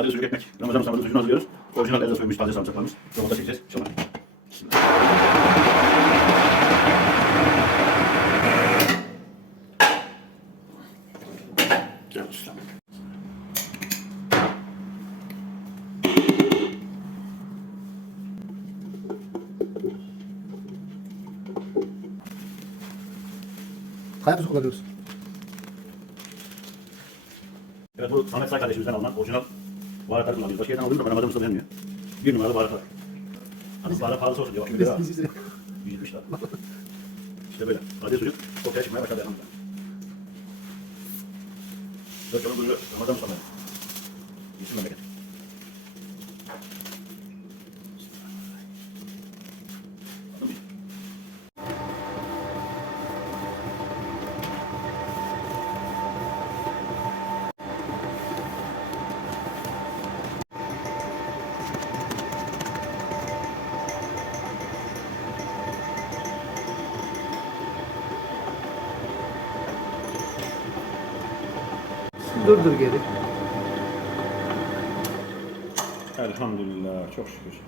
Kadir sucuk ekmek. Ramazan Mustafa'nın sucuğunu hazırlıyoruz. Orijinal elde soyulmuş taze sarımsaklarımız. Dolapta çekeceğiz. Kaya tuzu kullanıyoruz. Evet bu Samet Say kardeşimizden alınan orijinal baharatlar kullanıyoruz. Başka yerden aldığımız zaman Ramazan Mustafa beğenmiyor. Bir numaralı baharatlar. Hani baharat pahalısı olsun diyor. Bak, 20 Biz, lira. biz, biz. 170 lira. İşte böyle. Kadir sucuk ortaya çıkmaya başladı elhamdülillah. Dört yolun kuyruğu Ramazan Mustafa. Gitsin memleket. Dur dur geri. Elhamdülillah çok şükür.